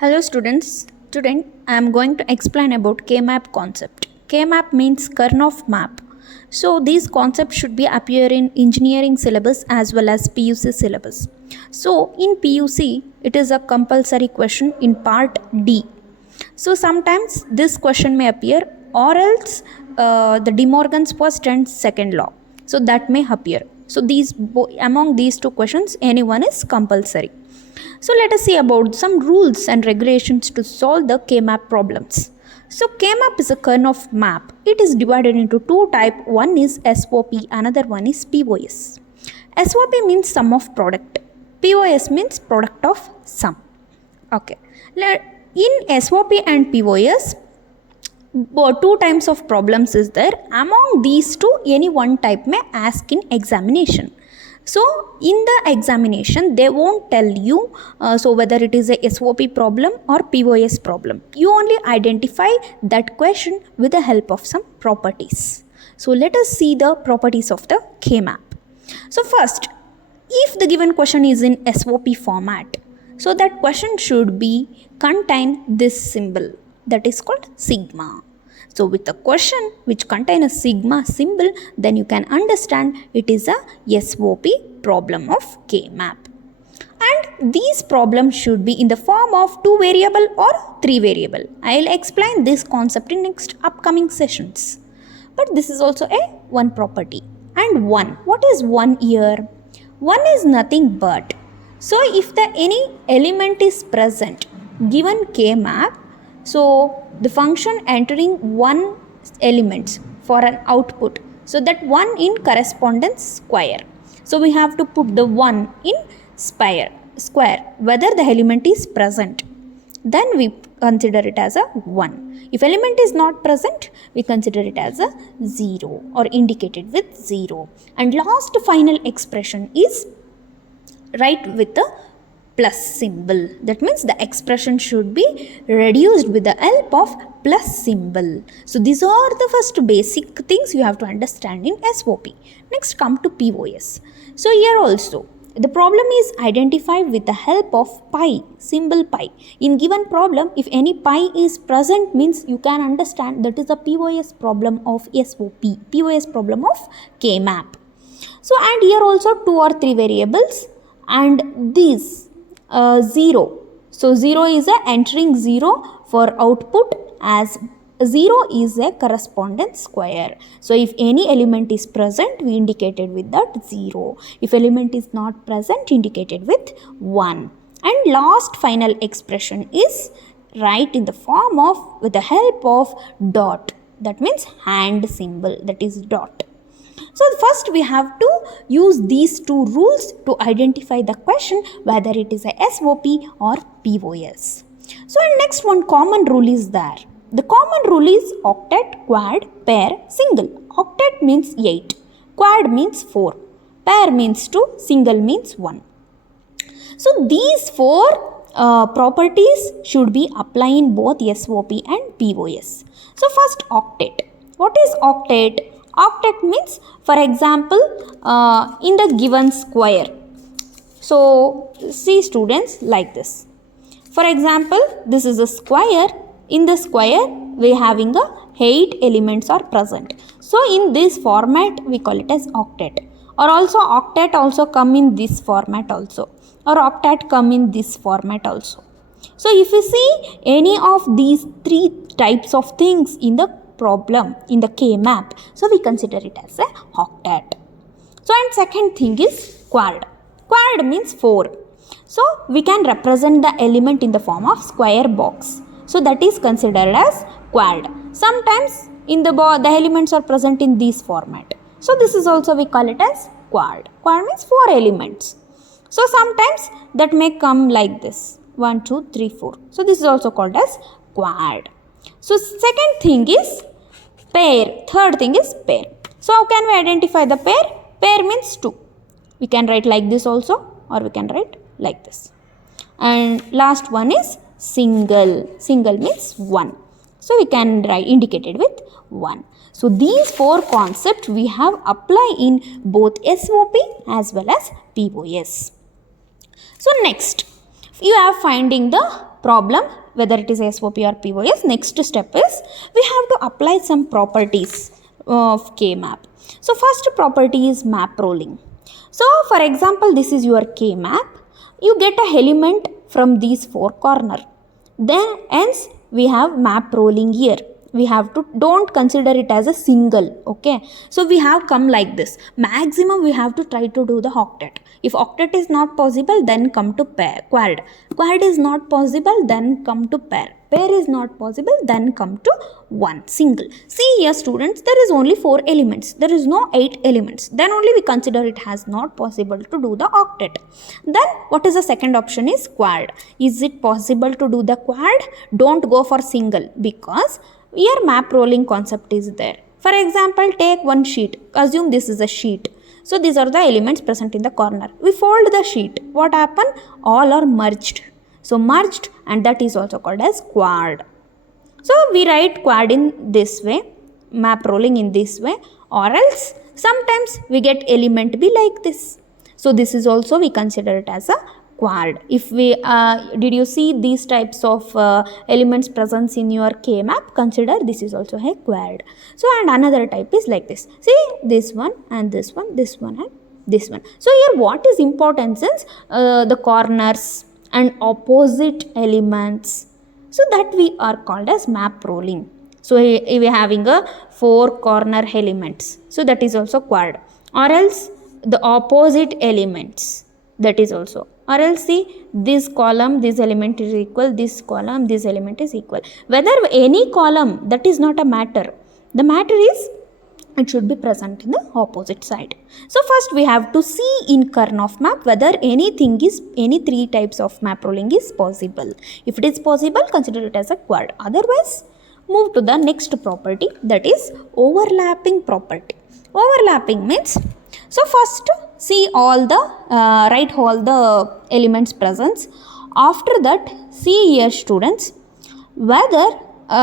Hello students, today I am going to explain about K-map concept. K-map means Karnoff map. So these concepts should be appear in engineering syllabus as well as PUC syllabus. So in PUC, it is a compulsory question in part D. So sometimes this question may appear or else the De Morgan's first and second law. So that may appear. So among these two questions, any one is compulsory. So let us see about some rules and regulations to solve the K-map problems. So K-map is a Karnoff map. It is divided into two types. One is SOP, another one is POS. SOP means sum of product. POS means product of sum. Okay. In SOP and POS, two types of problems is there. Among these two, any one type may ask in examination. So in the examination, they won't tell you whether it is a SOP problem or POS problem. You only identify that question with the help of some properties. So let us see the properties of the K-map. So first, if the given question is in SOP format, so that question should contain this symbol that is called sigma. So with a question which contains a sigma symbol, then you can understand it is a SOP problem of K-map. And these problems should be in the form of 2 variable or 3 variable. I will explain this concept in next upcoming sessions. But this is also a one property. And 1. What is 1 here? 1 is nothing but. So if any element is present given K-map, so the function entering one element for an output. So that 1 in correspondence square. So we have to put the 1 in square whether the element is present. Then we consider it as a 1. If element is not present, we consider it as a 0 or indicated with 0. And last final expression is write with the plus symbol. That means the expression should be reduced with the help of plus symbol. So these are the first basic things you have to understand in SOP. Next come to POS. So here also the problem is identified with the help of pi, symbol pi. In given problem, if any pi is present means you can understand that is a POS problem of SOP, POS problem of K-map. So and here also 2 or 3 variables and these 0. So 0 is a entering 0 for output as 0 is a correspondence square. So if any element is present, we indicated with that 0. If element is not present, indicated with 1. And last final expression is write in the form of with the help of dot. That means hand symbol, that is dot. So first we have to use these two rules to identify the question whether it is a SOP or POS. So next one common rule is there. The common rule is octet, quad, pair, single. Octet means 8, quad means 4, pair means 2, single means 1. So these 4 properties should be applied in both SOP and POS. So first octet. What is octet? Octet means, for example, in the given square. So, see students like this. For example, this is a square. In the square, we are having 8 elements are present. So, in this format, we call it as octet. Or also octet also come in this format also. Or octet come in this format also. So, if you see any of these 3 types of things in the problem in the K-map, so we consider it as a octet. So and second thing is quad. Quad means 4. So we can represent the element in the form of square box. So that is considered as quad. Sometimes in the elements are present in this format. So this is also we call it as quad. Quad means 4 elements. So sometimes that may come like this 1, 2, 3, 4. So this is also called as quad. So second thing is pair. Third thing is pair. So how can we identify the pair? Pair means 2. We can write like this also or we can write like this. And last one is single. Single means 1. So we can write indicated with 1. So these 4 concepts we have applied in both SOP as well as POS. So next, you have finding the problem whether it is SOP or POS. Next step is we have to apply some properties of K-map. So first property is map rolling. So for example, this is your K-map. You get a element from these four corner. Then hence we have map rolling here. We have to, don't consider it as a single, okay? So we have come like this. Maximum we have to try to do the octet. If octet is not possible, then come to pair. Quad. Quad is not possible, then come to pair. Pair is not possible, then come to one single. See here students, there is only 4 elements. There is no 8 elements. Then only we consider it as not possible to do the octet. Then what is the second option is quad. Is it possible to do the quad? Don't go for single, because here map rolling concept is there. For example, take one sheet. Assume this is a sheet. So these are the elements present in the corner. We fold the sheet. What happened? All are merged. So merged, and that is also called as quad. So we write quad in this way, map rolling in this way, or else sometimes we get element be like this. So this is also we consider it as a quad. If we did you see these types of elements presence in your K-map, consider this is also a quad. So and another type is like this. See this one and this one, this one and this one. So here what is important is the corners and opposite elements. So that we are called as map rolling. So we are having a 4 corner elements. So that is also quad. Or else the opposite elements, that is also. Or else see this column, this element is equal, this column, this element is equal. Whether any column, that is not a matter. The matter is it should be present in the opposite side. So first we have to see in Karnaugh map whether anything is, any 3 types of map rolling is possible. If it is possible, consider it as a quad. Otherwise, move to the next property, that is overlapping property. Overlapping means, so first see all the, write all the elements presence. After that, see here students, whether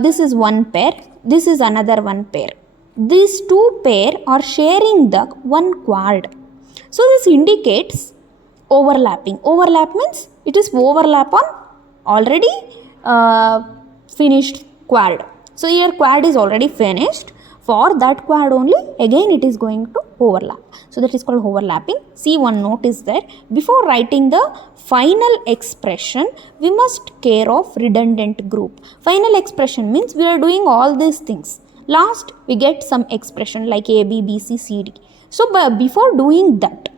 this is one pair, this is another one pair. These 2 pair are sharing the one quad. So this indicates overlapping. Overlap means it is overlap on already finished quad. So here quad is already finished. For that quad only, again it is going to overlap. So that is called overlapping. See, one note is there. Before writing the final expression, we must care of redundant group. Final expression means we are doing all these things. Last, we get some expression like A, B, B, C, C, D. So before doing that,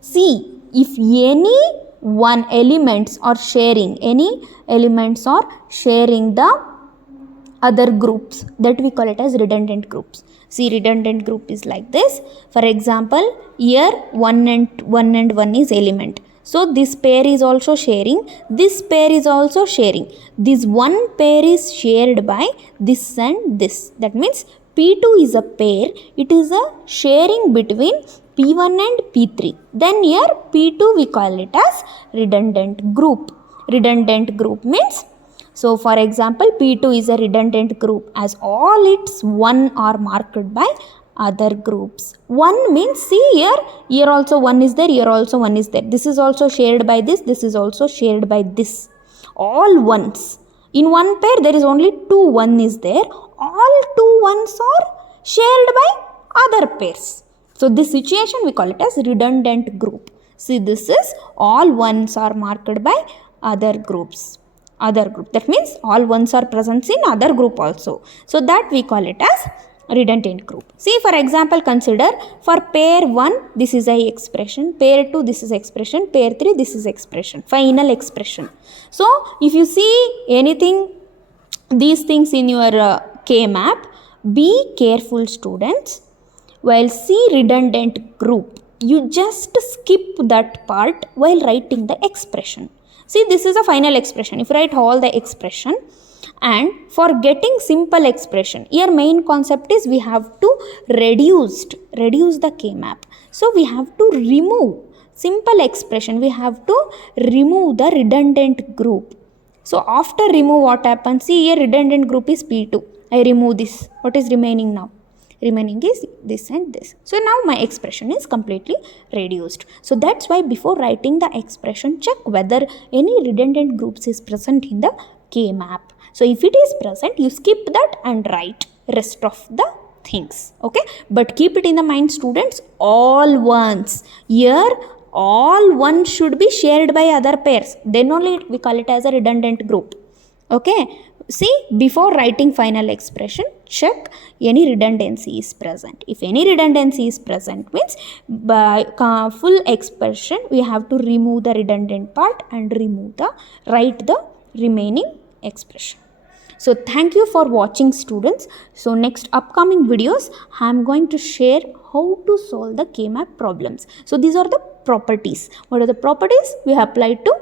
see if any one elements are sharing, any elements are sharing the other groups, that we call it as redundant groups. See, redundant group is like this. For example, here 1 and 1 is element. So this pair is also sharing, this pair is also sharing. This one pair is shared by this and this. That means P2 is a pair, it is a sharing between P1 and P3. Then here P2 we call it as redundant group. Redundant group means, so for example, P2 is a redundant group as all its 1 are marked by other groups. 1 means, see here also 1 is there, here also 1 is there. This is also shared by this, this is also shared by this. All ones. In one pair there is only 2 1 is there. All 2 ones are shared by other pairs. So this situation we call it as redundant group. See, this is all ones are marked by other groups. Other group. That means all ones are present in other group also. So that we call it as redundant group. See, for example, consider for pair 1, this is a expression, pair 2, this is expression, pair 3, this is expression, final expression. So if you see anything, these things in your K-map, be careful students. While see redundant group, you just skip that part while writing the expression. See, this is a final expression. If you write all the expression, and for getting simple expression, here main concept is we have to reduce the K-map. So we have to remove simple expression. We have to remove the redundant group. So after remove, what happens? See, here redundant group is P2. I remove this. What is remaining now? remaining is this and this. So now my expression is completely reduced. So that's why before writing the expression, check whether any redundant groups is present in the K-map. So if it is present, you skip that and write rest of the things. Okay, but keep it in the mind, students, all ones. Here all one should be shared by other pairs, then only we call it as a redundant group. Okay, see, before writing final expression, check any redundancy is present. If any redundancy is present, means by full expression we have to remove the redundant part and write the remaining expression. So thank you for watching, students. So next upcoming videos I am going to share how to solve the K-map problems. So these are the properties. What are the properties we apply to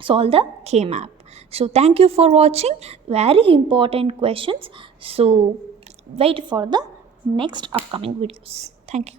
solve the K-map? So thank you for watching. Very important questions. So wait for the next upcoming videos. Thank you.